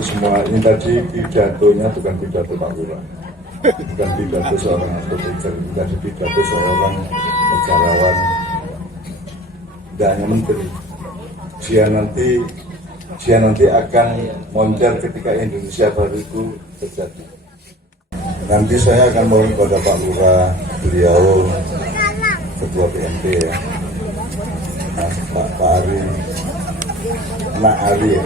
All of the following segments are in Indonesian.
untuk semua. Ini tadi pidatonya bukan pidato Pak Lurah, bukan pidato seorang advokat, tadi pidato seorang negarawan, tidak hanya menteri. Dia nanti akan moncer ketika Indonesia baru itu terjadi. Nanti saya akan mohon kepada Pak Lurah, beliau Ketua BNP ya, Pak Ari, Nak Ali ya,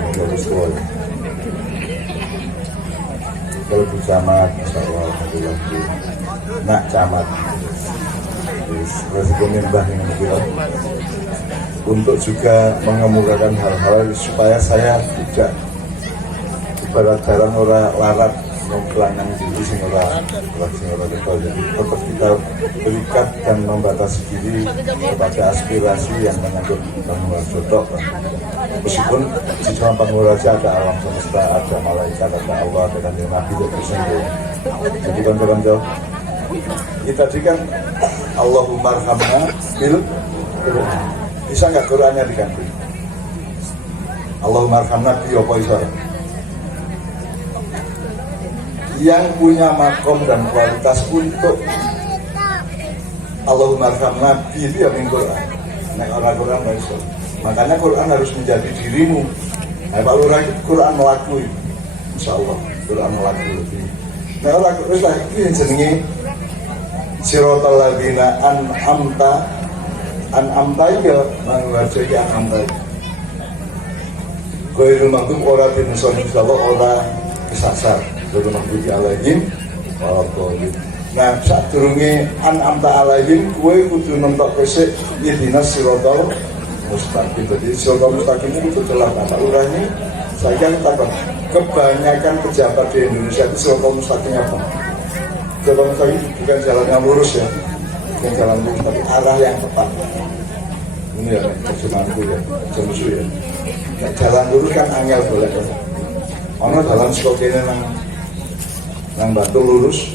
kalau Bu Camat, insyaallah lagi, Nak Camat, Presiden Mbah yang beliau, untuk juga mengemukakan hal-hal supaya saya tidak ibarat barang orang larat mengkelangkan diri sing ora level. Jadi tetap kita berikat dan membatasi diri kepada aspirasi yang menyangkut Bangunan Jodoh. Meskipun di dalam Bangunan Raja ada alam semesta, ada malaikat, ada Allah, ada Nabi dan Rasul. Jadi konco-konco, kita tadi kan Allahumma arhamna bil Quran. Bisa nggak Qurannya diganti? Allahumma arhamna bi apa iso? Yang punya makom dan kualitas untuk Allahumma arhamna bi itu ya min Quran. Nek orang Quran nggak iso. Makanya Quran harus menjadi dirimu. Nah, Pak Lurah Quran melakui, insya Allah Quran melakui. Nah orang Quran ini jenenge siratal ladzina an'amta ya mangwajake an'amta. Ghairil maghdub ora dinson insyaallah ora kesasar. Ghairil maghdub alaihim waladhdallin. Nah, sadurunge an'amta alaihim kowe kudu nentok kesik ihdinas siratal mustaqim. Jadi siratal mustaqim itu jelas Pak Lurah ini. Saya kan takut kebanyakan pejabat di Indonesia itu siratal mustaqim apa? Siratal mustaqim bukan jalan yang lurus ya, bukan jalan lurus tapi arah yang tepat. Ini ya terjemahanku ya, jemusu ya. Nah, jalan lurus kan angel boleh kan. Ono dalam sekokene nang batu lurus,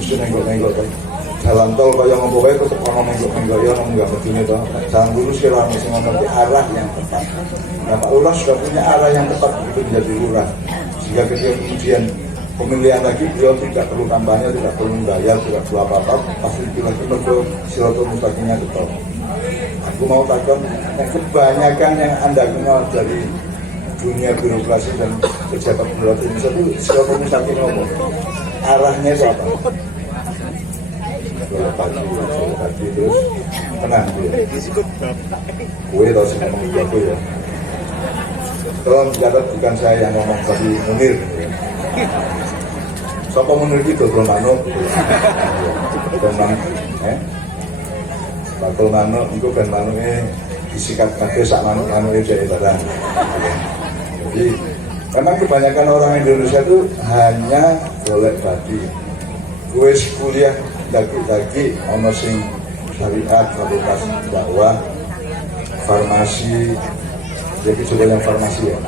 mesti nenggok-nenggok kan. Jalan tol kaya ngopo wae tetep ono nenggok-nenggok ya ono enggak begini toh. Jalan lurus kira mesti ngerti arah yang tepat. Nah, Pak Lurah sudah punya arah yang tepat untuk menjadi lurah. Sehingga kemudian pemilihan lagi beliau tidak perlu kampanye, tidak perlu membayar, tidak perlu apa-apa, pasti bilang ke siratal mustaqimnya betul. Aku mau takon, kebanyakan yang Anda kenal dari dunia birokrasi dan pejabat pejabat Indonesia itu siratal mustaqim apa? Arahnya itu apa? Pagi terus tenang ya. Gue tahu sih ngomong gitu ya. Tolong catat bukan saya yang ngomong tapi Munir. Siapa Munir itu belum manuk. Bakul manuk itu kan manuknya disikat pakai sak manuknya dari barang. Jadi memang kebanyakan orang Indonesia itu hanya golek badi. Gue kuliah daki-daki ono sing syariat, fakultas dakwah, farmasi, jadi juga yang farmasi ya,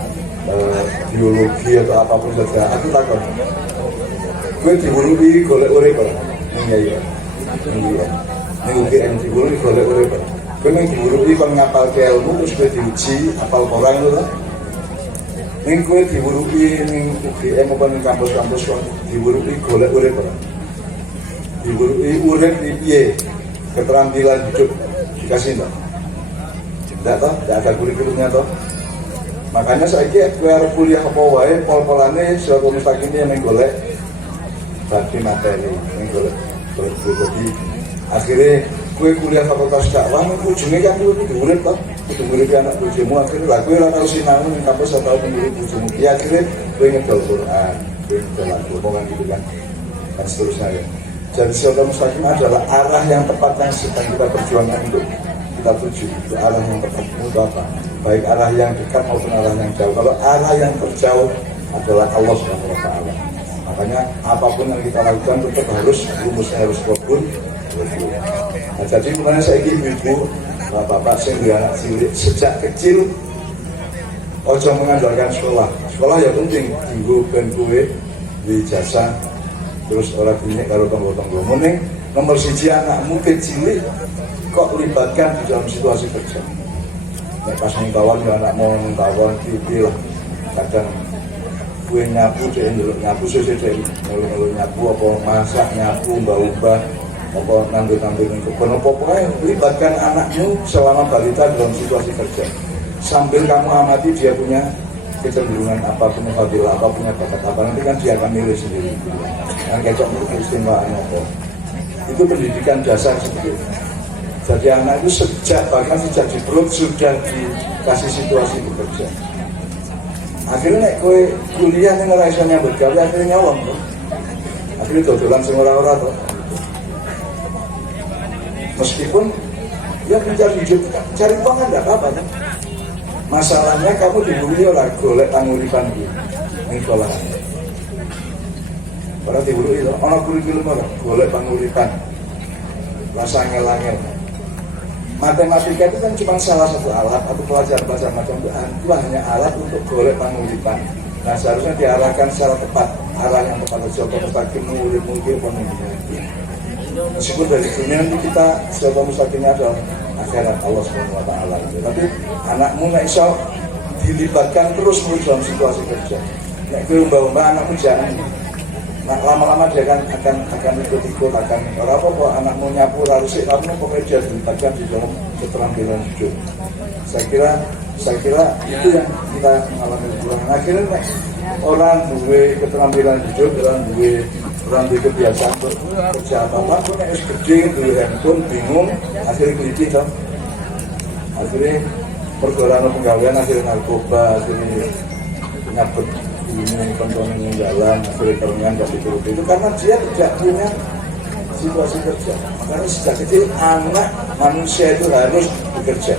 biologi atau apapun saja. Aku takut, gue diburuhi golek urip kok, ini UGM diburuhi golek urip. Gue diburuhi kon ngapal ke ilmu, terus gue diuji apal Quran itu. Ning gue diburuhi ning UGM apa ning kampus-kampus diburuhi golek urip kok. Diburuhi urip di piye, keterampilan hidup dikasih enggak? Tidak toh, tidak ada kurikulumnya toh. Makanya saya kira kuliah apa wae pol-polane siratal mustaqim yang menggolek bagi materi, menggolek. Jadi akhirnya kue kuliah fakultas dakwah, ujungnya kan kue kudu urip toh, kudu nguripi anak bojomu. Akhirnya lah kue ora tau sinau ning kampus atau nguripi bojomu. Ya akhirnya kue ngedol Quran, kue ngedol lagu, omongan gitu kan, dan seterusnya ya. Jadi siratal mustaqim adalah arah yang tepat yang sedang kita perjuangkan untuk kita tuju. Itu arah yang tepat untuk apa? Baik arah yang dekat maupun arah yang jauh. Kalau arah yang terjauh adalah Allah Subhanahu wa taala. Makanya apapun yang kita lakukan tetap harus rumusnya harus rukun. Nah, jadi makanya saya ingin ibu, bapak sehingga anak cilik sejak kecil ojo mengandalkan sekolah. Sekolah ya penting, tinggu ben kue di jasa. Terus orang ini kalau tonggo-tonggo mending nomor siji anakmu kecil kok libatkan di dalam situasi kerja. Nek pas ning tawon ya anak mau ning tawon TV lah. Kadang gue nyapu deh dulu nyapu sih deh dulu nyapu apa masak nyapu mbak apa nandur itu pokoknya libatkan anakmu selama balita dalam situasi kerja sambil kamu amati dia punya kecenderungan apa, punya fadilah apa, punya bakat apa, nanti kan dia akan milih sendiri yang kecok keistimewaan apa itu pendidikan dasar seperti itu. Jadi anak itu bahkan sejak di perut sudah dikasih situasi bekerja. Akhirnya nek kowe kuliah ning ora iso nyambut gawe akhirnya nyolong tuh. Akhirnya dodolan sing ora-ora tuh. Meskipun ya mencari hidup cari uang kan enggak apa-apa kan. Masalahnya kamu dibully ora golek panguripan iki ning sekolah. Ora dibully itu ana kurikulum ora golek panguripan. Rasa ngel-ngel. Matematika itu kan cuma salah satu alat atau pelajaran macam itu hanya alat untuk golek panguripan. Nah seharusnya diarahkan secara tepat, arah yang tepat contoh mustaqim mungkin pemimpin. Meskipun dari dunia ini kita contoh mustaqimnya adalah akhirat Allah SWT. Tapi anakmu nggak iso dilibatkan terus dalam situasi kerja. Nek kowe mbak anakmu jangan. Nah, lama-lama dia akan ikut-ikut akan apa anakmu nyapu harus kamu pokoknya dia dilibatkan di dalam keterampilan hidup. Saya kira itu yang kita mengalami kekurangan. Akhirnya orang duwe keterampilan hidup, orang duwe kebiasaan kerja apa pun yang gede duwe handphone bingung akhirnya keliti toh. Akhirnya pergolakan pegawaian akhirnya narkoba akhirnya nyabut ini kontonin jalan akhirnya kerengan dan itu karena dia tidak punya situasi kerja. Makanya sejak kecil anak manusia itu harus bekerja.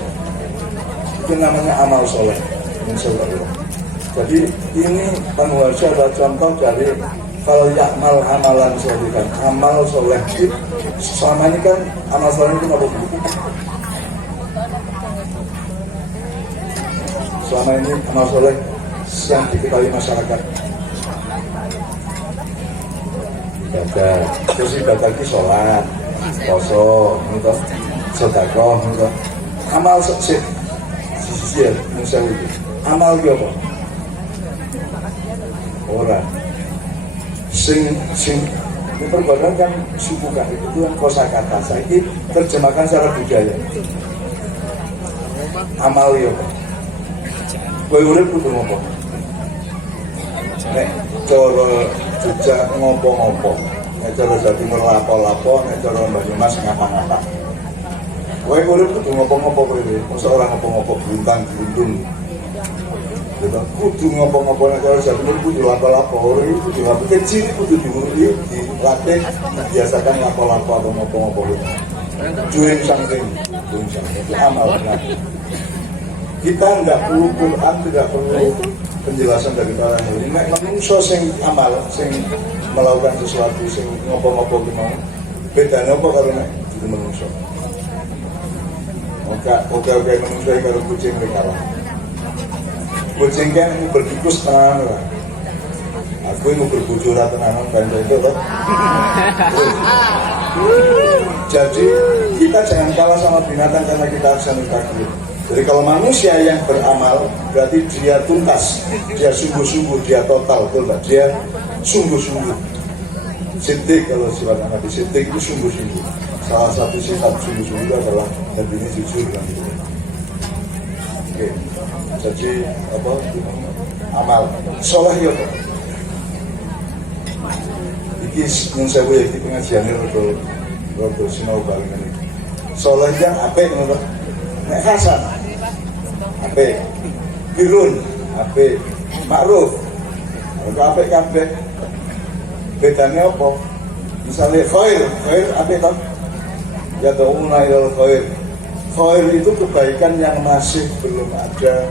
Itu namanya amal soleh. Jadi ini Panuarja adalah contoh dari fal ya'mal amalan solihan. Amal soleh itu selama ini kan amal soleh itu apa? Selama ini amal soleh yang diketahui masyarakat ibadah, terus ibadah itu sholat, poso, untuk sedekah, untuk amal sih ya, misalnya itu amal itu apa? Orang sing ini perbuatan kan suku kan itu kan kosakata. Saya ini terjemahkan secara budaya. Amal itu apa? Kowe urip kudu ngopo? Nek cara Jogja ngopo-ngopo, nek cara Jawa Timur lapo-lapo, nek cara Banyumas ngapa-ngapa. Kowe urip kudu ngopo-ngopo kowe. Mosok ora ngopo-ngopo bluntang-bluntung. Kudu ngopo-ngopo nek cara Jawa Timur kudu lapo-lapo. Ora iku kudu lapo kecil kudu dilatih, biasakan lapo-lapo atau ngopo-ngopo. Doing something itu amal benar. Kita nggak perlu Quran, tidak perlu penjelasan dari para ahli. Nek manusia sing amal, sing melakukan sesuatu, sing ngopo-ngopo gimana? Bedanya apa kalau nek itu manusia? Oke manusia kalau kucing mereka lah. Kucing kan bertikus tenan lah. Aku mau berbujuran tenanan banyak itu loh. Jadi kita jangan kalah sama binatang karena kita ahsanul takdir. Jadi kalau manusia yang beramal berarti dia tuntas, dia sungguh-sungguh, dia total, betul Pak? Dia sungguh-sungguh. Siddiq kalau sifat Nabi Siddiq itu sungguh-sungguh. Salah satu sifat sungguh-sungguh adalah hatinya jujur kan gitu. Oke. Jadi apa? Amal. Soleh ya Pak. Iki yang saya boleh di pengajiannya rodo sinau bareng ini. Soleh yang apik ngono. Nek hasan apik, birun apik, ma'ruf apik kabeh. Bedanya apa? Misalnya khair apik toh? Ya ta'una ilal khair. Khair itu kebaikan yang masih belum ada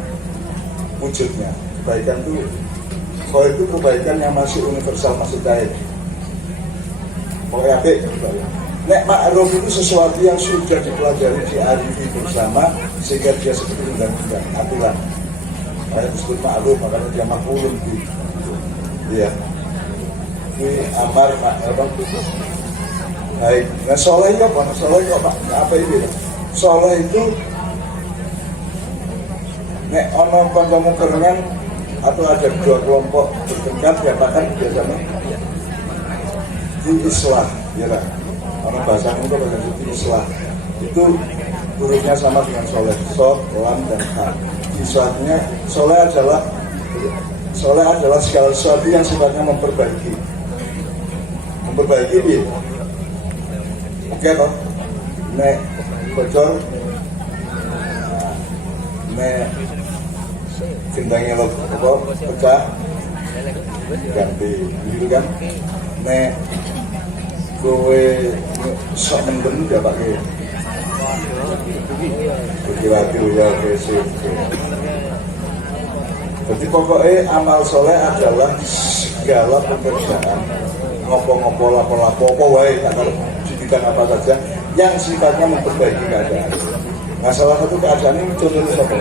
wujudnya. Kebaikan itu khair itu kebaikan yang masih universal, masih cair. Pokoknya apik kebaikan. Nek ma'ruf itu sesuatu yang sudah dipelajari diarifi bersama sehingga dia seperti undang-undang aturan. Makanya disebut ma'ruf, makanya dia makulun gitu. Iya. Ini amar apa? Baik. Nah soleh itu apa? Soleh itu apa itu? Soleh itu nek ono kancamu kerengan atau ada dua kelompok bertengkar diapakan biasanya diislah, ya kan? Orang bahasa itu bahasa islah itu hurufnya sama dengan soleh, sod, lam dan ha. Istilahnya soleh adalah segala sesuatu yang sifatnya memperbaiki ini. Oke toh, nek bocor, nek gendangnya lo pecah, ganti, gitu kan? Nek kowe sok mendem dia pakai wakil ya besok. Jadi pokoknya amal soleh adalah segala pekerjaan ngopo-ngopo lapo-lapo apa wae atau didikan apa saja yang sifatnya memperbaiki keadaan. Nah salah satu keadaan ini contohnya apa?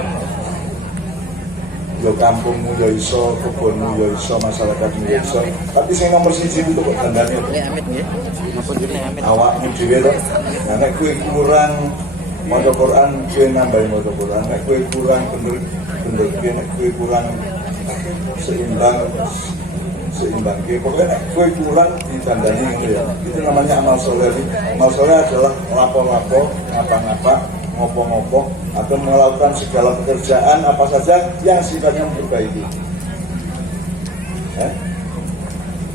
Yo kampungmu yo iso, kebunmu yo iso, masyarakatmu yo iso. Tapi saya nomor siji untuk tandanya awakmu dhewe to. Nah nek kowe kurang maca Quran, kowe nambahi maca Quran. Nek kowe kurang bener, nek kowe kurang seimbang, pokoknya nek kowe kurang ditandani gitu ya. Itu namanya amal soleh. Amal soleh adalah lapo-lapo, ngapa-ngapa, ngopo-ngopo, atau melakukan segala pekerjaan apa saja yang sifatnya memperbaiki.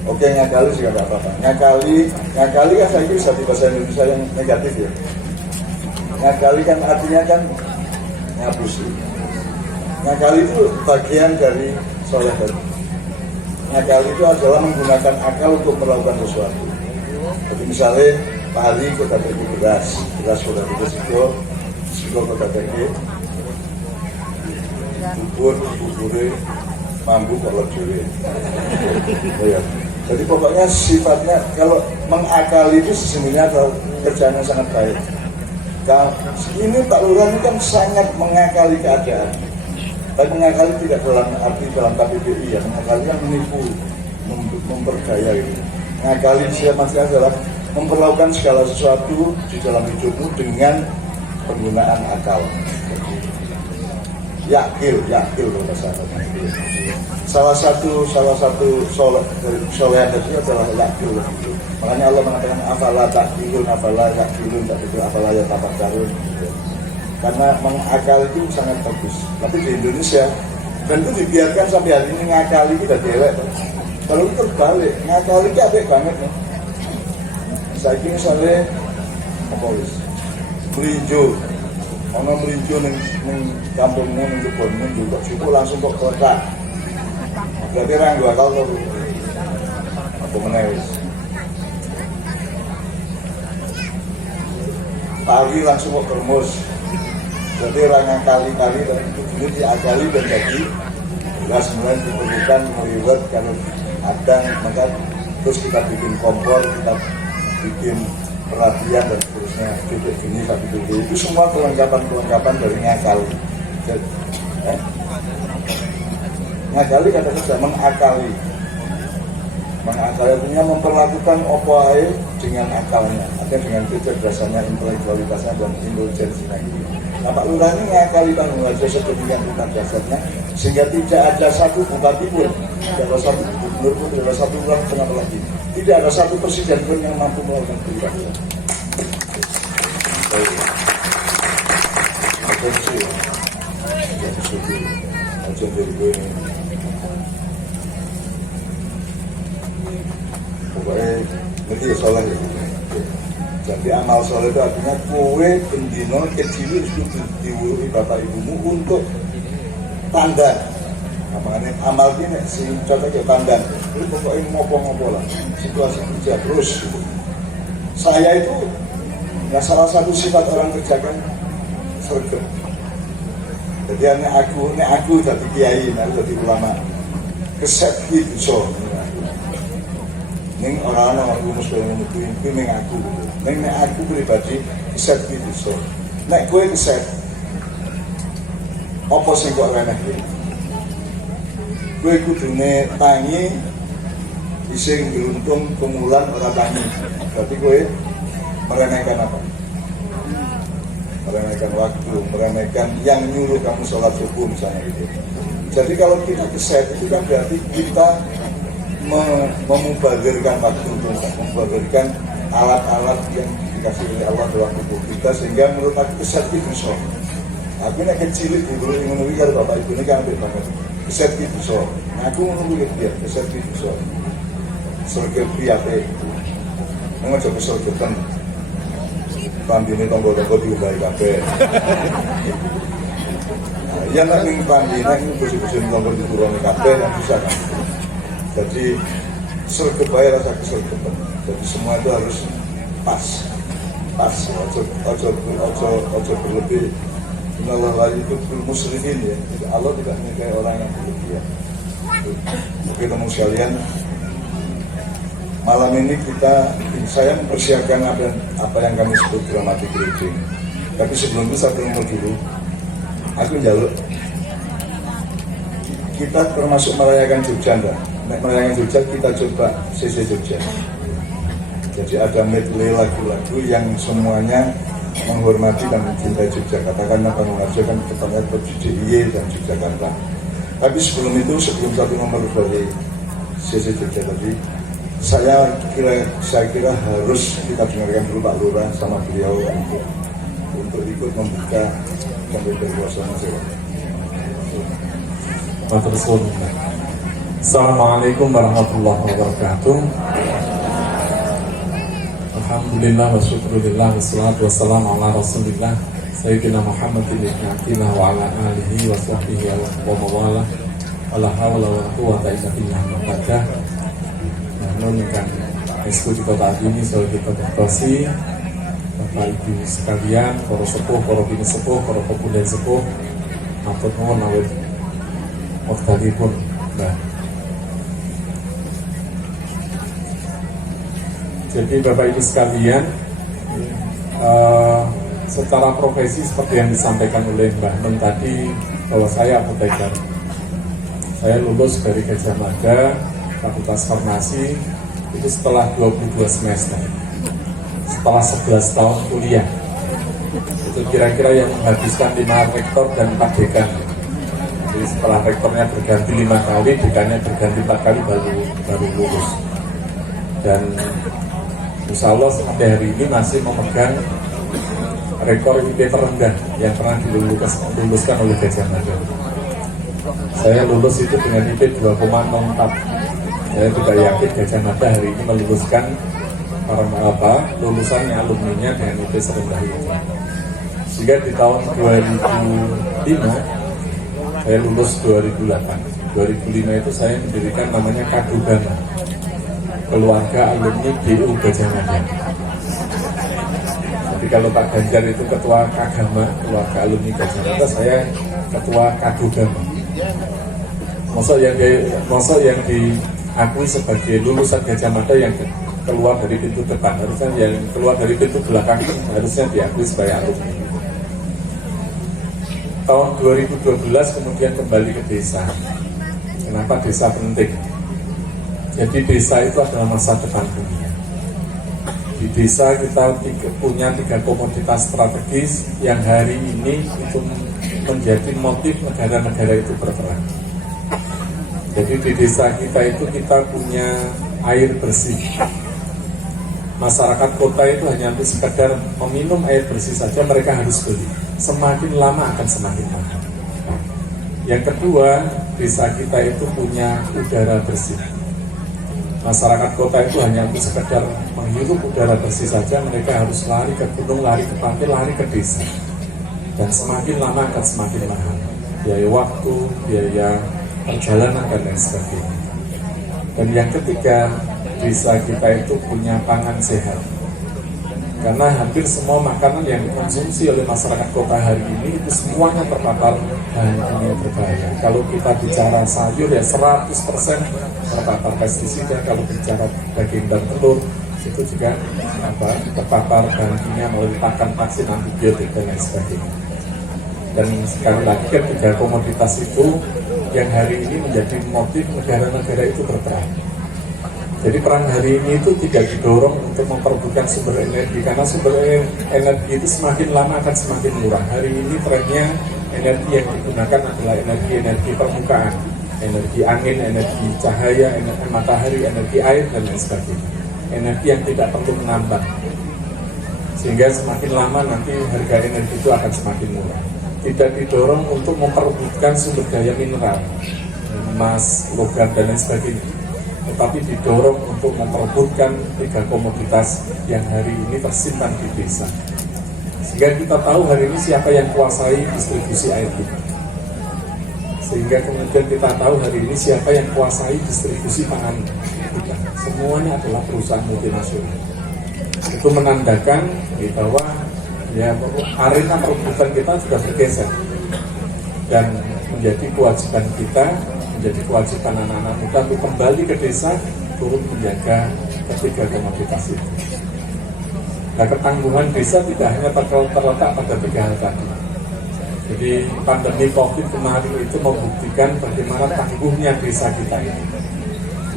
Oke, ngakali sih nggak apa-apa. Ngakali kan saya bisa di bahasa Indonesia yang negatif ya. Ngakali kan artinya kan ngapusi. Ngakali itu bagian dari soleh. Ngakali itu adalah menggunakan akal untuk melakukan sesuatu. Jadi misalnya Pak Ali kota pergi beras kota pergi siko kota pergi bubure mampu kalau juri. Ya. Jadi pokoknya sifatnya kalau mengakali itu sesungguhnya adalah kerjaan yang sangat baik. Kalau ini Pak Lurah ini kan sangat mengakali keadaan. Tapi mengakali tidak dalam arti dalam KPPI ya, mengakali kan menipu, memperdaya gitu. Mengakali siapa adalah memperlakukan segala sesuatu di dalam hidupmu dengan penggunaan akal. Yakil kalau bahasa Arabnya. Salah satu solehan itu adalah yakil. Makanya Allah mengatakan afala ta'qilun, afala yatafakkarun. Karena mengakal itu sangat bagus. Tapi di Indonesia dan itu dibiarkan sampai hari ini ngakali kita delek. Kalau itu terbalik, ngakali itu apik banget nih. Saya kira misalnya apa wis melinjo, orang melinjo neng kampungmu neng kebunmu juga cukup langsung kok kota. Berarti orang dua kali tuh apa menewis. Pagi langsung kok kermus. Berarti orang yang kali-kali dan itu dulu diakali dan jadi beras mulai diperlukan meliwat kalau ada maka terus kita bikin kompor, kita bikin perhatian dan seterusnya titik gini tapi titik itu semua kelengkapan dari ngakali. Ngakali kata kerja mengakali artinya memperlakukan apa dengan akalnya atau dengan kecerdasannya, intelektualitasnya dan intelijensinya gitu. Nah Pak Lurah ini ngakali kan mengajar sedemikian rupa dasarnya sehingga tidak ada satu bupati pun, tidak ada satu gubernur pun, tidak ada satu lurah pun lagi, tidak ada satu presiden pun yang mampu melakukan pribadi. Pokoknya nanti ya soleh ya. Jadi amal soleh itu artinya kowe bendino kecil itu diwuri bapak ibumu untuk tanda. Nah, makanya amal ini si contohnya tanda. Itu pokoknya ngopo-ngopo lah. Situasi kerja terus. Saya itu ya salah satu sifat orang kerja kan sergap. Jadi aku jadi kiai, jadi ulama. Keset gitu so. Ning orang aku mesti ngomongin ning aku. Ning aku pribadi keset gitu so. Nek kowe keset. Apa sing kok reneh iki? Kowe kudune tangi isih ngruntung kumulan ora tangi. Berarti kowe meremehkan apa? Meremehkan waktu, meremehkan yang nyuruh kamu sholat subuh misalnya gitu. Jadi kalau kita keset itu kan berarti kita memubazirkan waktu, memubazirkan alat-alat yang dikasih oleh Allah dalam tubuh kita, sehingga menurut aku keset itu bisa. Aku ini kecil di dulu ingin menunggu kalau bapak ibu ini kan ambil banget keset itu bisa. Aku menunggu dia keset itu bisa. Surga priate itu, nggak coba surga pandini tombol-tombol diubah kafe. Ya nak ning pandina ini bersih-bersih tombol diturunkan kafe yang bisa kan. Jadi surga bayar rasa kesurgaan. Jadi semua itu harus pas, ojo berlebih. Allah lagi itu muslimin ya. Allah tidak menyukai orang yang berlebihan. Oke teman sekalian, malam ini saya mempersiapkan apa yang kami sebut dramatic reading. Tapi sebelum itu saya mau dulu, aku jaluk kita termasuk merayakan Jogja enggak? Merayakan Jogja kita coba CC Jogja. Jadi ada medley lagu-lagu yang semuanya menghormati dan mencintai Jogja. Katakanlah Bangladesh kan ketemu DIY dan Yogyakarta. Tapi sebelum satu nomor dari CC Jogja tadi, saya kira harus kita dengarkan dulu Pak Lurah sama beliau untuk ikut membuka pembebasan sewa. Assalamualaikum warahmatullahi wabarakatuh. Alhamdulillah wa syukurillah wassalatu wassalamu ala rasulillah Sayyidina Muhammadin ibn Abdillah wa ala alihi wa sahbihi wa mawala wa la hawla wa la quwwata illa billah muqaddah. Namun kan eksekutif kota ini soal kita berkasi Bapak Ibu sekalian, para sepuh, para bini sepuh, para pemuda sepuh, matur nuwun awit wektalipun Mbah. Jadi Bapak Ibu sekalian, secara profesi seperti yang disampaikan oleh Mbak Nun tadi, bahwa saya apoteker. Saya lulus dari Gajah Mada, Fakultas Farmasi, itu setelah 22 semester. Setelah 11 tahun kuliah. Itu kira-kira yang menghabiskan 5 rektor dan 4 dekan. Jadi setelah rektornya berganti 5 kali, dekannya berganti 4 kali baru lulus. Dan insya Allah sampai hari ini masih memegang rekor IP terendah yang pernah diluluskan oleh Gajah Mada. Saya lulus itu dengan IP 2,04. Saya tidak yakin Gajah Mada hari ini meluluskan lulusannya alumninya dengan IP serendah itu. Sehingga di tahun 2005 saya lulus 2008. 2005 itu saya mendirikan namanya Kadugama, keluarga alumni DU Gajah Mada. Jadi kalau Pak Ganjar itu ketua Kagama, keluarga alumni Gajah Mada, saya ketua Kadugama. Masa yang diakui sebagai lulusan Gajah Mada yang keluar dari pintu depan, harusnya yang keluar dari pintu belakang harusnya diakui sebagai alumni. Tahun 2012 kemudian kembali ke desa. Kenapa desa penting? Jadi desa itu adalah masa depan dunia. Di desa kita punya 3 komoditas strategis yang hari ini itu menjadi motif negara-negara itu berperang. Jadi di desa kita itu kita punya air bersih. Masyarakat kota itu hanya untuk sekedar meminum air bersih saja mereka harus beli. Semakin lama akan semakin mahal. Yang kedua, desa kita itu punya udara bersih. Masyarakat kota itu hanya untuk sekedar menghirup udara bersih saja, mereka harus lari ke gunung, lari ke pantai, lari ke desa. Dan semakin lama akan semakin mahal. Biaya waktu, biaya perjalanan, dan lain sebagainya. Dan yang ketiga, desa kita itu punya pangan sehat. Karena hampir semua makanan yang dikonsumsi oleh masyarakat kota hari ini itu semuanya terpapar bahan kimia berbahaya. Kalau kita bicara sayur ya 100% terpapar pestisida. Kalau bicara daging dan telur itu juga terpapar bahan kimia melalui pakan, vaksin, antibiotik dan lain sebagainya. Dan sekali lagi kan 3 komoditas itu yang hari ini menjadi motif negara-negara itu berperang. Jadi perang hari ini itu tidak didorong untuk memperebutkan sumber energi, karena sumber energi itu semakin lama akan semakin murah. Hari ini trennya energi yang digunakan adalah energi permukaan, energi angin, energi cahaya, energi matahari, energi air, dan lain sebagainya. Energi yang tidak perlu menambah, sehingga semakin lama nanti harga energi itu akan semakin murah. Tidak didorong untuk memperebutkan sumber daya mineral, emas, logam, dan lain sebagainya, tetapi didorong untuk memperebutkan 3 komoditas yang hari ini tersimpan di desa. Sehingga kita tahu hari ini siapa yang kuasai distribusi air kita. Sehingga kemudian kita tahu hari ini siapa yang kuasai distribusi pangan kita. Semuanya adalah perusahaan multinasional. Itu menandakan bahwa ya arena perebutan kita sudah bergeser, dan menjadi kewajiban kita, menjadi kewajiban anak-anak muda untuk kembali ke desa, turut menjaga ketiga komoditas itu. Nah, ketangguhan desa tidak hanya terletak pada 3 hal tadi. Jadi pandemi COVID kemarin itu membuktikan bagaimana tangguhnya desa kita ini.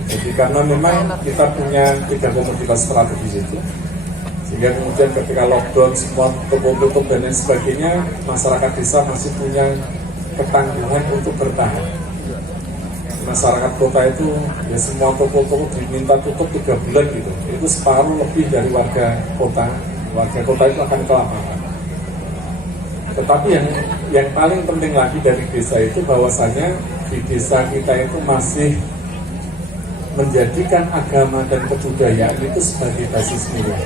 Jadi karena memang kita punya 3 komoditas strategis itu, sehingga kemudian ketika lockdown semua tutup dan lain sebagainya, masyarakat desa masih punya ketangguhan untuk bertahan. Masyarakat kota itu ya semua toko-toko diminta tutup 3 bulan gitu. Itu separuh lebih dari warga kota. Warga kota itu akan kelaparan. Tetapi yang paling penting lagi dari desa itu bahwasanya di desa kita itu masih menjadikan agama dan kebudayaan itu sebagai basis nilai.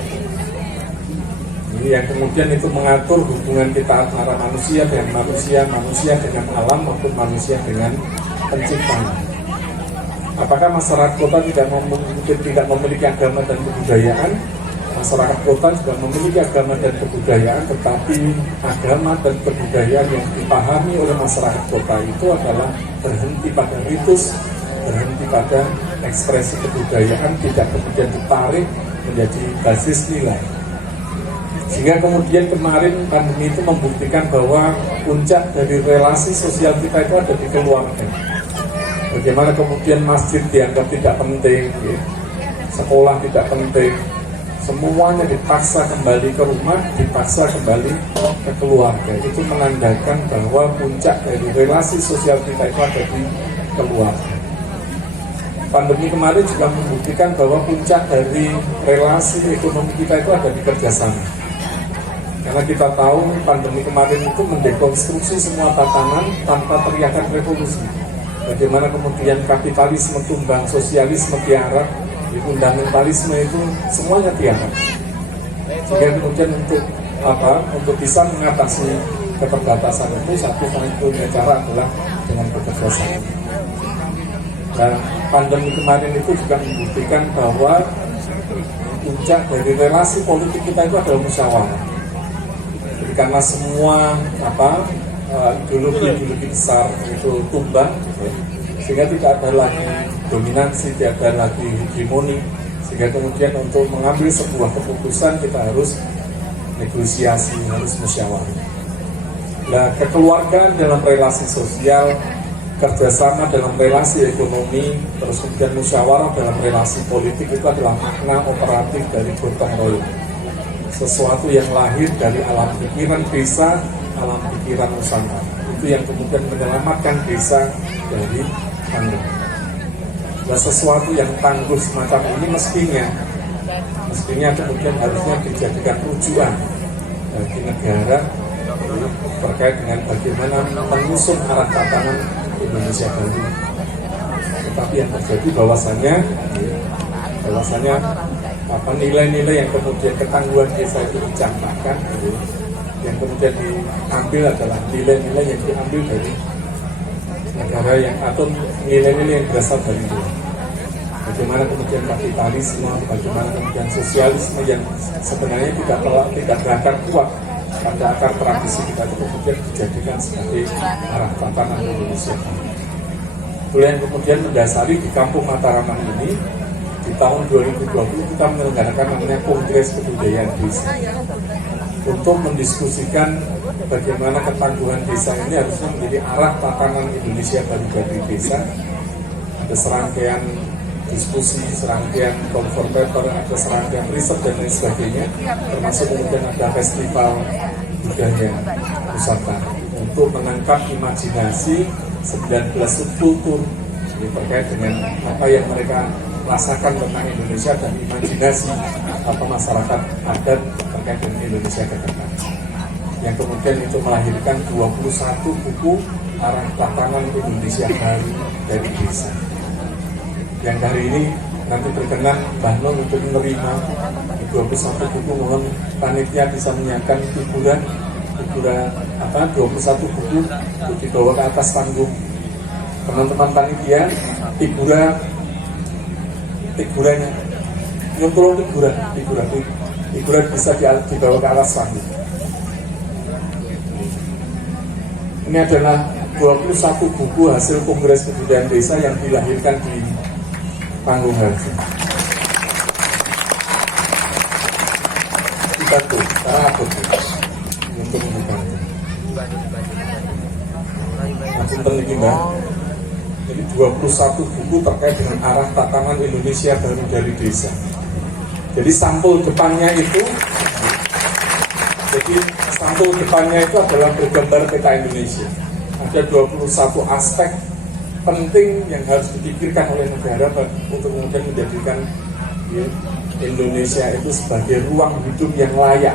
Ini yang kemudian itu mengatur hubungan kita antara manusia dengan manusia, manusia dengan alam maupun manusia dengan penciptaan. Apakah masyarakat kota tidak memiliki agama dan kebudayaan? Masyarakat kota juga memiliki agama dan kebudayaan, tetapi agama dan kebudayaan yang dipahami oleh masyarakat kota itu adalah berhenti pada ritus, berhenti pada ekspresi kebudayaan, tidak kemudian ditarik menjadi basis nilai. Sehingga kemudian kemarin pandemi itu membuktikan bahwa puncak dari relasi sosial kita itu ada di keluarga. Bagaimana kemudian masjid dianggap tidak penting, ya. Sekolah tidak penting, semuanya dipaksa kembali ke rumah, dipaksa kembali ke keluarga. Itu menandakan bahwa puncak dari relasi sosial kita itu ada di keluarga. Pandemi kemarin juga membuktikan bahwa puncak dari relasi ekonomi kita itu ada di kerjasama. Karena kita tahu pandemi kemarin itu mendekonstruksi semua tatanan tanpa teriakan revolusi. Bagaimana kemudian kapitalisme tumbang, sosialisme tiara, fundamentalisme itu semuanya tiara. Sehingga kemudian untuk bisa mengatasi keterbatasan itu satu-satunya cara adalah dengan bekerja sama. Dan pandemi kemarin itu juga membuktikan bahwa puncak dari relasi politik kita itu adalah musyawarah. Jadi karena semua ideologi besar itu tumbang, sehingga tidak ada lagi dominansi, tidak ada lagi hegemoni, sehingga kemudian untuk mengambil sebuah keputusan kita harus negosiasi, harus musyawarah. Nah, kekeluargaan dalam relasi sosial, kerjasama dalam relasi ekonomi, terus kemudian musyawarah dalam relasi politik itu adalah makna operatif dari gotong royong. Sesuatu yang lahir dari alam pikiran desa, alam pikiran Nusantara. Itu yang kemudian menyelamatkan desa dari pandemi. Nah, sesuatu yang tangguh semacam ini mestinya kemudian harusnya dijadikan rujukan bagi negara terkait dengan bagaimana mengusung arah tatanan Indonesia baru. Tetapi yang terjadi bahwasanya nilai-nilai yang kemudian ketangguhan desa itu dicampakkan, yang kemudian diambil adalah nilai-nilai yang diambil dari negara yang atau nilai-nilai yang berasal dari luar. Bagaimana kemudian kapitalisme, bagaimana kemudian sosialisme yang sebenarnya tidak berakar kuat pada akar tradisi kita itu kemudian dijadikan sebagai arah tatanan Indonesia. Itulah yang kemudian mendasari di Kampung Mataraman ini di tahun 2020 kita menyelenggarakan namanya Kongres Kebudayaan Desa untuk mendiskusikan bagaimana ketangguhan desa ini harusnya menjadi arah tatanan Indonesia baru dari desa. Ada serangkaian diskusi, serangkaian conference paper, ada serangkaian riset dan lain sebagainya, termasuk kemudian ada festival budaya Nusantara. untuk menangkap imajinasi 19 subkultur terkait dengan apa yang mereka rasakan tentang Indonesia dan imajinasi apa masyarakat adat terkait dengan Indonesia ke depan. Yang kemudian itu melahirkan 21 buku arah tatanan Indonesia baru dari desa. Yang hari ini nanti berkenan Mbah Nun untuk menerima 21 buku, mohon panitia bisa menyiapkan hiburan 21 buku untuk dibawa ke atas panggung. Teman-teman panitia, figuranya nyuntulung figuran bisa dibawa ke atas panggung. Ini adalah 21 buku hasil Kongres Kebudayaan Desa yang dilahirkan di panggung harga. Dibantu, karena aku untuk membantu. Langsung penting Mbak. Jadi 21 buku terkait dengan arah tatanan Indonesia baru dari desa. Jadi sampul depannya itu adalah bergambar peta Indonesia. Ada 21 aspek penting yang harus dipikirkan oleh negara untuk kemudian menjadikan Indonesia itu sebagai ruang hidup yang layak,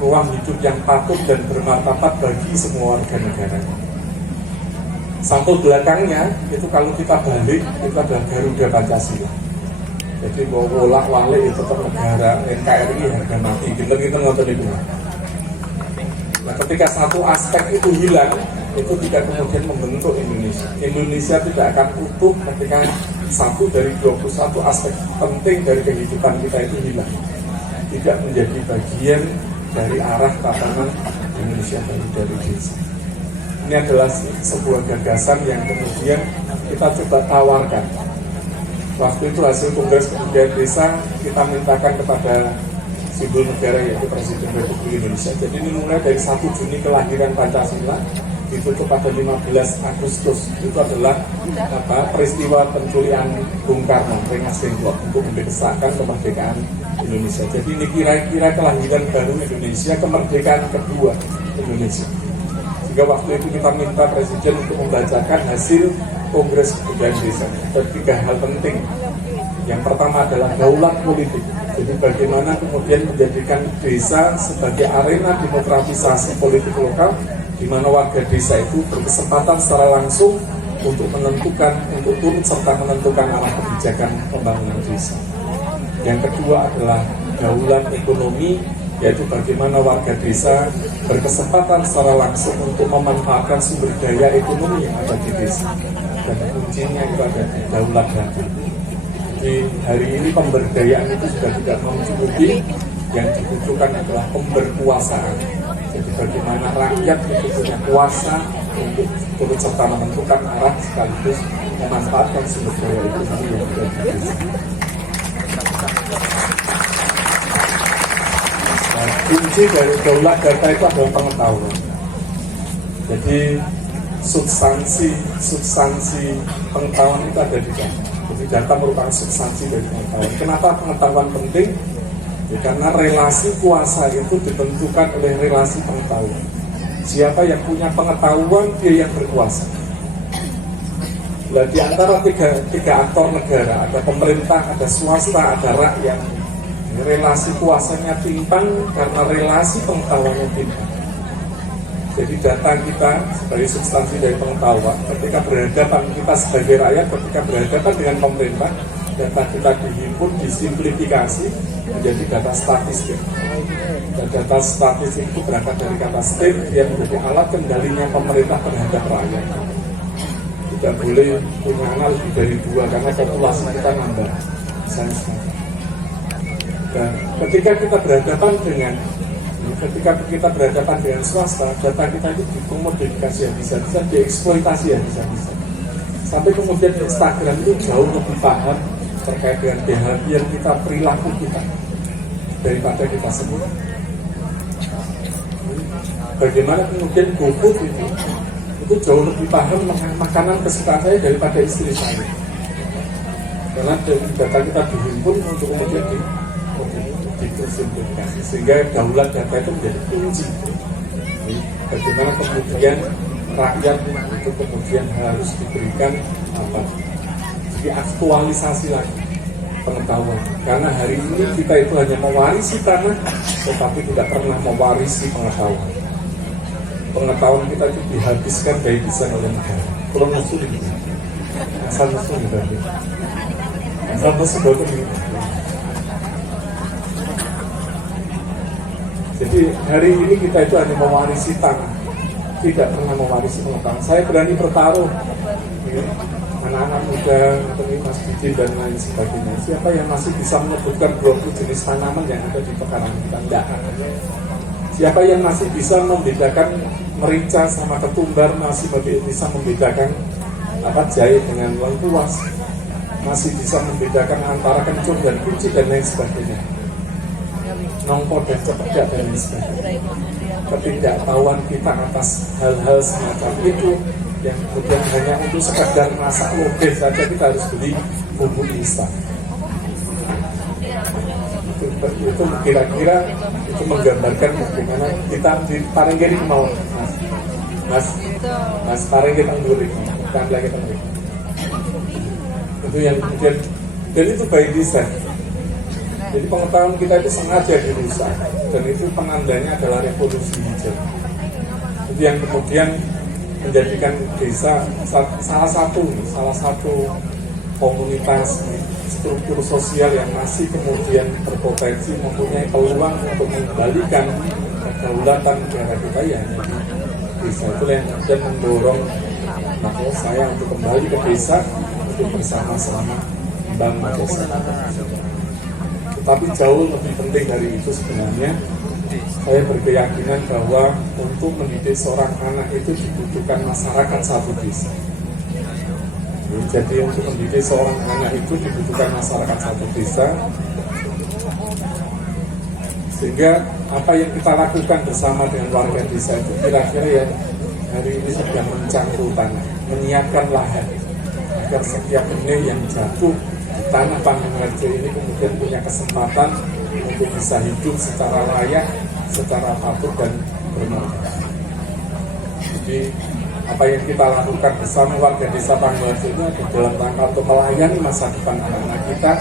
ruang hidup yang patut dan bermartabat bagi semua warga negara. Sampul belakangnya itu kalau kita balik itu adalah Garuda Pancasila. Jadi bahwa wolak walik itu tetap negara NKRI harga mati. Kita nonton itu. Nah, ketika satu aspek itu hilang, itu tidak kemudian membentuk Indonesia. Indonesia tidak akan utuh ketika satu dari 21 aspek penting dari kehidupan kita itu hilang. Tidak menjadi bagian dari arah tatanan Indonesia dari desa. Ini adalah sebuah gagasan yang kemudian kita coba tawarkan. Waktu itu hasil Kongres Kebudayaan Desa kita mintakan kepada simbol negara yaitu Presiden Republik Indonesia. Jadi ini mulai dari 1 Juni kelahiran Pancasila ditutup pada 15 Agustus. Itu adalah peristiwa penculikan Bung Karno, Rengas Dengklok untuk membesarkan kemerdekaan Indonesia. Jadi ini kira-kira kelahiran baru Indonesia, kemerdekaan kedua Indonesia. Sehingga waktu itu kita minta Presiden untuk membacakan hasil Kongres Kebudayaan Desa. Ada 3 hal penting. Yang pertama adalah daulat politik. Jadi bagaimana kemudian menjadikan desa sebagai arena demokratisasi politik lokal, di mana warga desa itu berkesempatan secara langsung untuk menentukan, untuk turut serta menentukan arah kebijakan pembangunan desa. Yang kedua adalah daulat ekonomi, yaitu bagaimana warga desa berkesempatan secara langsung untuk memanfaatkan sumber daya ekonomi yang ada di desa. Dan kuncinya itu ada di daulat data. Jadi hari ini pemberdayaan itu sudah tidak mencukupi, yang dibutuhkan adalah pemberkuasaan. Jadi bagaimana rakyat itu punya kuasa untuk turut serta menentukan arah sekaligus memanfaatkan sumber daya ekonomi yang ada di desa. Nah, kunci dari daulat data itu adalah pengetahuan. Jadi substansi pengetahuan itu ada di data. Jadi data merupakan substansi dari pengetahuan. Kenapa pengetahuan penting? Ya, karena relasi kuasa itu ditentukan oleh relasi pengetahuan. Siapa yang punya pengetahuan, dia yang berkuasa. Nah, di antara tiga aktor negara, ada pemerintah, ada swasta, ada rakyat. Relasi kuasanya timpang karena relasi pengetahuannya timpang. Jadi data kita sebagai substansi dari pengetahuan, ketika berhadapan kita sebagai rakyat, ketika berhadapan dengan pemerintah, data kita dihimpun, disimplifikasi menjadi data statistik. Dan data statistik itu berangkat dari kata state yang menjadi alat kendalinya pemerintah terhadap rakyat. Tidak boleh punya anak lebih dari 2 karena populasi kita nambah. Dan ketika kita berhadapan dengan swasta, data kita itu dikomodifikasi habis-habisan, dieksploitasi habis-habisan. Sampai kemudian Instagram itu jauh lebih paham terkait dengan behavior kita, perilaku kita daripada kita semua. Bagaimana kemudian GoFood itu jauh lebih paham makanan kesukaan saya daripada istri saya. Karena data kita dihimpun untuk kemudian disimplifikasi, sehingga daulat data itu menjadi kunci bagaimana kemudian rakyat itu kemudian harus diberikan diaktualisasi lagi pengetahuan. Karena hari ini kita itu hanya mewarisi tanah, tetapi tidak pernah mewarisi pengetahuan. Pengetahuan kita itu dihabiskan habis-habisan oleh negara. Kalau musuh ini, asal musuh ini berarti. Asal musuh ini. Jadi hari ini kita itu hanya mewarisi tanah, tidak pernah mewarisi pengetahuan. Saya berani bertaruh, ya, anak-anak muda, Mas Didi dan lain sebagainya. Siapa yang masih bisa menyebutkan 20 jenis tanaman yang ada di pekarangan kita? Tidak. Siapa yang masih bisa membedakan merica sama ketumbar, masih bisa membedakan jahe dengan lengkuas, masih bisa membedakan antara kencur dan kunci dan lain sebagainya. Nongko dan cepet dan lain sebagainya. Ketidaktahuan kita atas hal-hal semacam itu yang kemudian hanya untuk sekedar masak lodeh saja kita harus beli bumbu instan. Itu kira-kira itu menggambarkan bagaimana kita di Parenggiri mau mas Parenggiri Tangguri lagi Tangguri. Itu yang kemudian dan itu by design. Jadi pengetahuan kita itu sengaja dirusak dan itu penandanya adalah revolusi hijau. Itu yang kemudian menjadikan desa salah satu komunitas struktur sosial yang masih kemudian berpotensi mempunyai peluang untuk mengembalikan kedaulatan negara kita ya desa. Itu yang kemudian mendorong saya untuk kembali ke desa untuk bersama-sama membangun desa. Tapi jauh lebih penting dari itu sebenarnya, saya berkeyakinan bahwa untuk mendidik seorang anak itu dibutuhkan masyarakat satu desa. Jadi untuk mendidik seorang anak itu dibutuhkan masyarakat satu desa. Sehingga apa yang kita lakukan bersama dengan warga desa itu kira-kira ya hari ini sedang mencangkul tanah, menyiapkan lahan agar setiap benih yang jatuh tanah Pangrango ini kemudian punya kesempatan untuk bisa hidup secara layak, secara patuh dan bermanfaat. Jadi apa yang kita lakukan bersama warga desa Pangrango ini adalah dalam rangka untuk melayani masa depan anak-anak kita.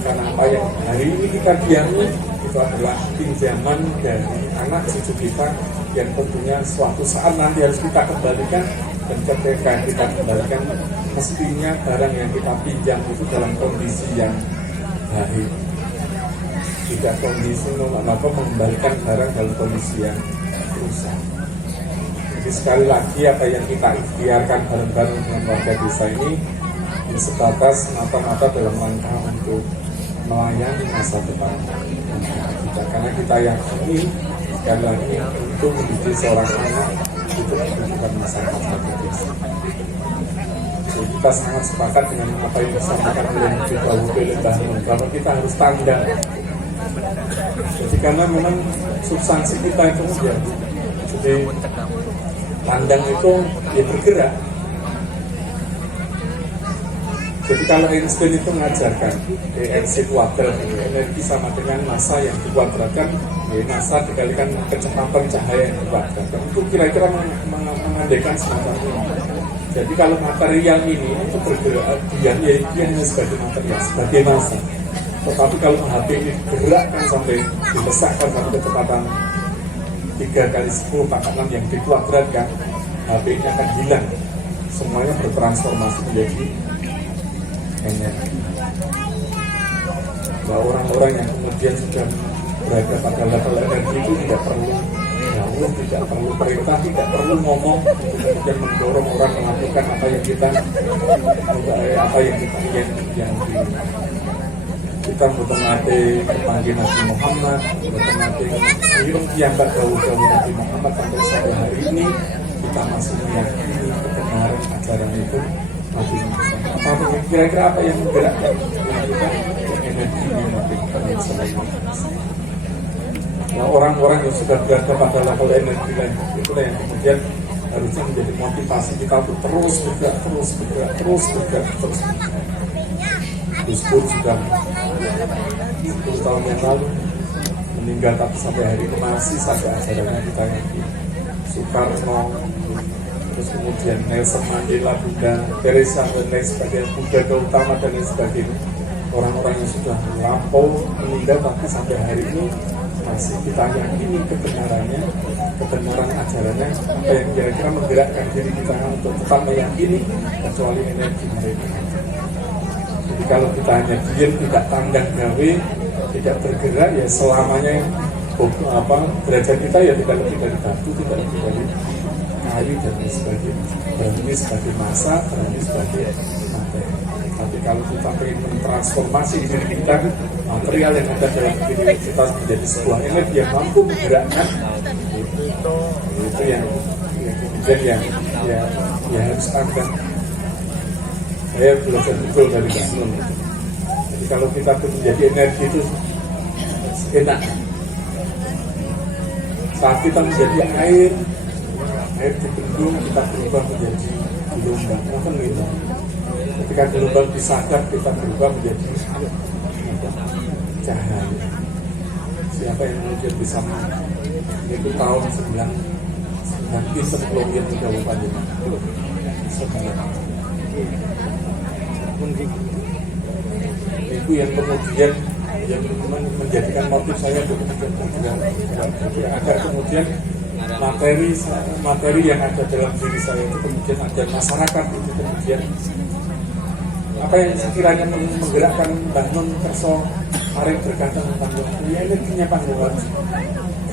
Karena apa yang hari ini kita diami itu adalah pinjaman dari anak cucu kita yang tentunya suatu saat nanti harus kita kembalikan. Dan ketika kita kembalikan, mestinya barang yang kita pinjam itu dalam kondisi yang baik. Tidak kondisi mengembalikan barang dalam kondisi yang rusak. Jadi sekali lagi apa yang kita ikhtiarkan bareng-bareng dengan warga desa ini sebatas mata-mata dalam rangka untuk melayani masa depan kita. Karena kita yakini sekali lagi untuk mendidik seorang anak itu bukan masyarakat satu desa. Jadi kita sangat sepakat dengan apa yang disampaikan oleh Pak Wudil bahwa kita harus tandang. Jadi karena memang substansi kita itu ya, jadi tandang itu ya bergerak. Jadi kalau Einstein itu mengajarkan energi kuadrat, energi sama dengan massa yang dikuadratkan, massa dikalikan kecepatan cahaya yang dikuadratkan. Itu kira-kira mengandaikan semacam ini. Jadi kalau material ini itu bergerak, dia hanya sebagai material, sebagai massa. Tetapi kalau HP ini digerakkan sampai dibesarkan sampai kecepatan 3 kali 10 pangkat 6 yang dikuadratkan, HP ini akan hilang. Semuanya bertransformasi menjadi energi. Nah, orang-orang yang kemudian sudah berada pada level energi itu tidak perlu jauh, tidak perlu perintah, tidak perlu ngomong, kemudian mendorong orang melakukan apa yang kita yang kita memperhati kepanggil Nabi Muhammad, memperhati hidup yang bergaul-gaul Nabi Muhammad sampai hari ini kita masih meyakini kebenaran ajaran itu Nabi Muhammad. Kira-kira apa yang menggerakkan kita energi Nabi Muhammad SAW. Nah, orang-orang yang sudah berada pada level energi lain itulah yang kemudian harusnya menjadi motivasi kita untuk terus bergerak. Gus Dur sudah 10 tahun yang lalu meninggal, tapi sampai hari ini masih saja ajarannya kita yakini. Soekarno, terus kemudian Nelson Mandela, Bunda Teresa dan lain sebagainya, Buddha Gautama dan lain sebagainya, orang-orang yang sudah melampau meninggal tapi sampai hari ini masih kita yakini kebenarannya, kebenaran ajarannya, apa yang kira-kira menggerakkan diri kita untuk tetap meyakini kecuali energi mereka. Jadi kalau kita hanya diam, tidak tanggang gawe, tidak bergerak, ya selamanya derajat kita ya tidak lebih dari batu, tidak lebih dari kayu dan lain sebagainya. Berhenti sebagai massa, berhenti sebagai materi. Tapi kalau kita ingin mentransformasi diri kita, material yang ada dalam diri kita menjadi sebuah energi yang mampu menggerakkan, itu yang kemudian yang harus ada. Saya belajar betul dari Mbak Nun. Jadi kalau kita menjadi energi itu enak. Saat kita menjadi air dibendung, kita berubah menjadi gelombang. Apa gitu? Ketika gelombang disadap, kita berubah menjadi cahaya. Siapa yang kemudian bisa itu tahun 9 sebelum yang tidak lupa juga. Itu yang kemudian yang menjadikan motif saya untuk kemudian agar kemudian materi yang ada dalam diri saya itu kemudian ada masyarakat itu kemudian apa yang sekiranya menggerakkan Mbah Nun Kerso mari berkata tentang ya energinya Panggawati,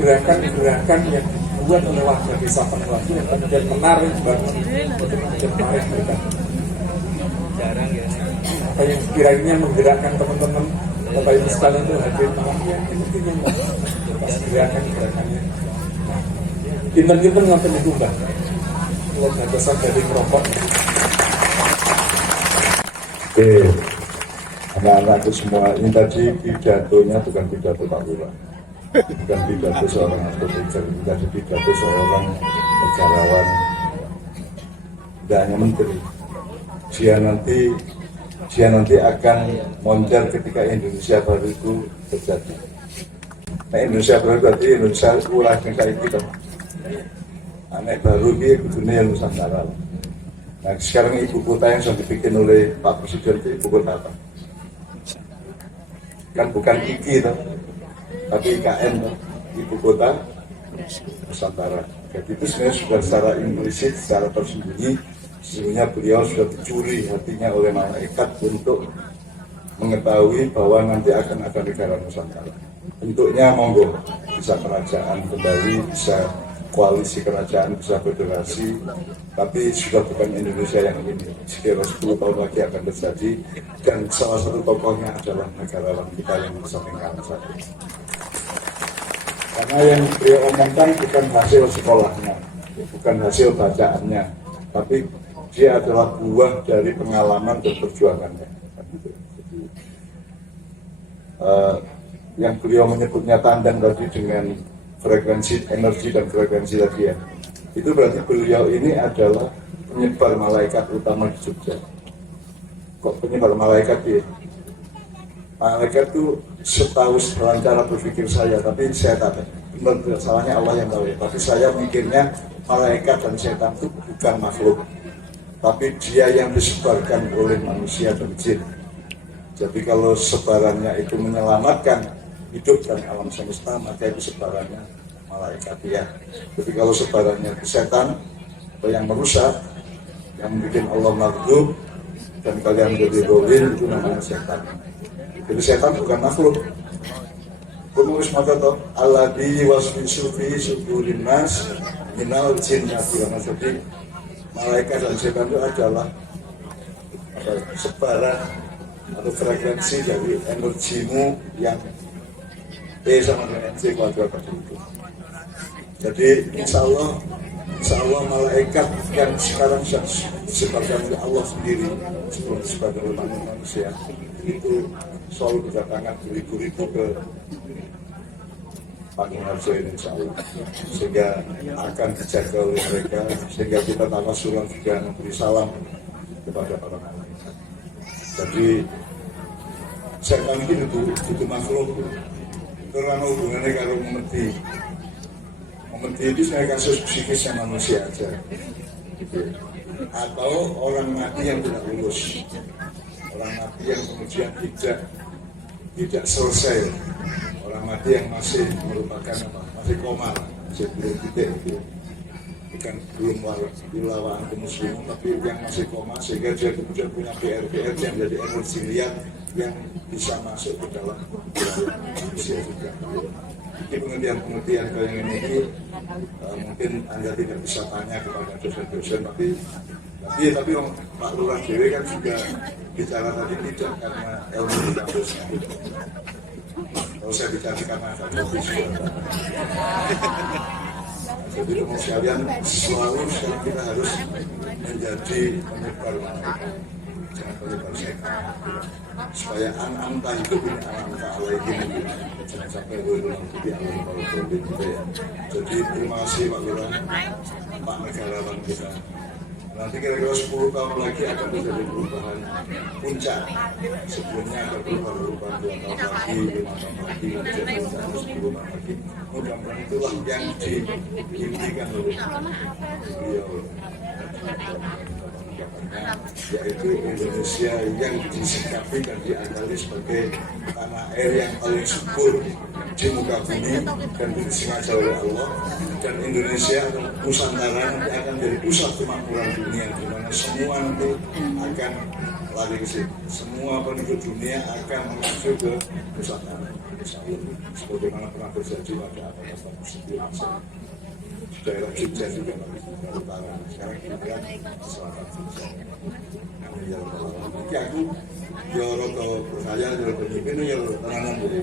gerakan-gerakan yang dibuat oleh warga desa Panggawati yang kemudian menarik Mbah Nun untuk kemudian mari berkata apa yang sekiranya menggerakkan teman-teman Bapak Ibu sekalian itu hadir malamnya energinya pas gerakannya Kinten-kinten ngapain itu Mbak? Kalau batasan dari merokok. Oke, anak-anakku semua, ini tadi pidatonya bukan pidato Pak Lurah, bukan pidato seorang arsitektur, tadi pidato seorang negarawan, tidak hanya menteri. Dia nanti akan moncer ketika Indonesia baru itu terjadi. Nah, Indonesia baru berarti Indonesia ulah yang kayak gitu. Anak baru ini dunia Nusantara. Nah sekarang ibu kota yang sudah dibikin oleh Pak Presiden itu ibu kota apa? Kan bukan IKI toh, tapi IKN toh, ibu kota Nusantara. Jadi itu sebenarnya sudah secara implisit, secara tersembunyi, sesungguhnya beliau sudah dicuri hatinya oleh malaikat untuk mengetahui bahwa nanti akan ada negara Nusantara. Bentuknya monggo, bisa kerajaan kembali, bisa koalisi kerajaan, bisa federasi, tapi sudah bukan Indonesia yang ini. Sekira 10 tahun lagi akan terjadi, dan salah satu tokohnya adalah negarawan kita yang bersampingan satu. Karena yang beliau omongkan bukan hasil sekolahnya, bukan hasil bacaannya, tapi dia adalah buah dari pengalaman dan perjuangannya. Yang beliau menyebutnya tandang tadi dengan frekuensi energi dan frekuensi tadi ya, itu berarti beliau ini adalah penyebar malaikat utama di Jogja. Kok penyebar malaikat ya? Malaikat itu setahu dalam cara berpikir saya, tapi saya tak benar tidak salahnya Allah yang tahu ya. Tapi saya mikirnya malaikat dan setan itu bukan makhluk, tapi dia yang disebarkan oleh manusia dan jin. Jadi kalau sebarannya itu menyelamatkan hidup dan alam semesta, maka itu sebarannya malaikat ya. Tapi kalau sebarannya ke setan atau yang merusak, yang bikin Allah maghdub dan kalian menjadi dolin, itu namanya setan. Jadi setan bukan makhluk. Penulis maka toh alladzi waswisu fi sudurin nas minal jinnati. Jadi malaikat dan setan itu adalah sebaran atau frekuensi dari energimu yang E sama dengan MC kuadrat itu. Jadi insya Allah malaikat yang sekarang disebabkan oleh Allah sendiri sebelum disebabkan oleh manusia itu selalu berdatangan beribu-ribu ke Panggung Harjo ini insya Allah, sehingga akan dijaga oleh mereka, sehingga kita tanpa sulam juga memberi salam kepada para malaikat. Jadi setan ini itu makhluk karena hubungannya kalau mengerti Memedi itu sebenarnya kasus psikisnya manusia aja, gitu. Atau orang mati yang tidak lulus, orang mati yang kemudian tidak selesai, orang mati yang masih merupakan apa, masih koma, masih belum titik, gitu. Bukan belum dilawaan ke muslim, tapi yang masih koma sehingga dia kemudian punya PR yang menjadi energi liar yang bisa masuk ke dalam manusia juga. Jadi pengertian kayak ini mungkin Anda tidak bisa tanya kepada dosen-dosen, tapi Pak Lurah Dewi kan juga bicara tadi tidak karena ilmu di kampusnya. Kalau saya bicara karena ada jadi teman sekalian, selalu kita harus menjadi penyebar malaikat, jangan penyebar setan, supaya anak-anak hidup ini anak-anak alaikum, jangan sampai berhenti alaikum gitu ya. Jadi terima kasih Pak Lurah, Pak negarawan kita. Nanti kira-kira 10 tahun lagi akan terjadi perubahan puncak. Sebelumnya ada perubahan 2 tahun lagi, 5 tahun lagi, kemudian 10 tahun lagi. Mudah-mudahan itulah yang diimpikan oleh beliau, yaitu Indonesia yang disikapi dan diakali sebagai tanah air yang paling subur di muka bumi dan disengaja oleh Allah, dan Indonesia atau Nusantara nanti akan menjadi pusat kemakmuran dunia di mana semua nanti akan lari ke sini, semua penduduk dunia akan menuju ke Nusantara, sebagaimana pernah terjadi pada abad-abad sebelumnya. Daerah Jogja juga utara, sekarang kita selatan Jogja. Jadi aku jorok ke percaya, jorok pemimpin, jorok tenanan gitu.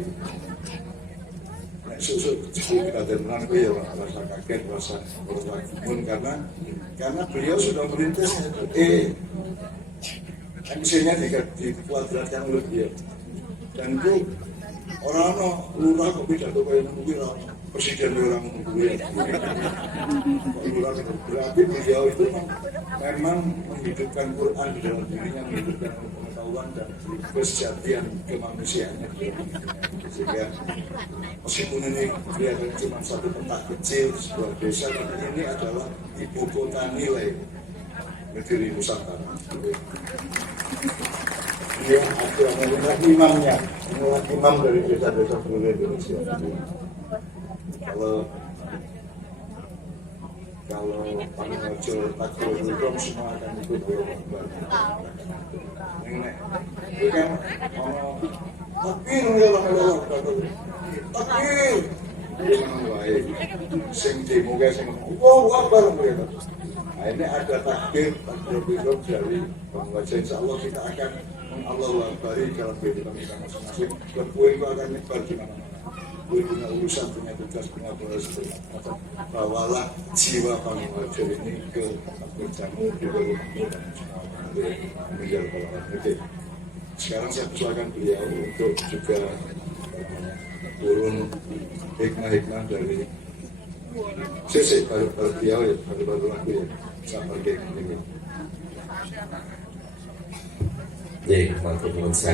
Susuk kita tenanan itu ya rasa kaget, rasa gumun karena beliau sudah merintis emisinya di kuadratkan oleh beliau. Dan itu orang-orang lurah kok pidato kayak mungkin presiden orang mungkin berarti beliau itu memang menghidupkan Quran di dalam dirinya, menghidupkan pengetahuan dan kesejatian kemanusiaannya, sehingga meskipun ini kelihatan cuma satu tempat kecil sebuah desa, tapi ini adalah ibu kota nilai negeri Nusantara. Dia adalah imamnya, imam dari desa-desa seluruh Indonesia. Kalau Pak Nojo takut itu semua akan ikut ini kan takbir ya Allah, takbir ini memang baik sing demo guys, sing wow akbar mereka. Nah, ini ada takbir dari Bang Wajah, insya Allah kita akan Allahu Akbar dalam kehidupan kita masing-masing, dan kue itu akan nyebar di mana-mana. Kue punya urusan, punya tugas, punya tugas, bawalah jiwa Bang Wajah ini ke berjamu di bawah dan menjadi pahlawan. Sekarang saya persilakan beliau untuk juga turun hikmah-hikmah dari sisi baru beliau ya, baru aku ya, sampai ke ini. Jadi, teman-teman saya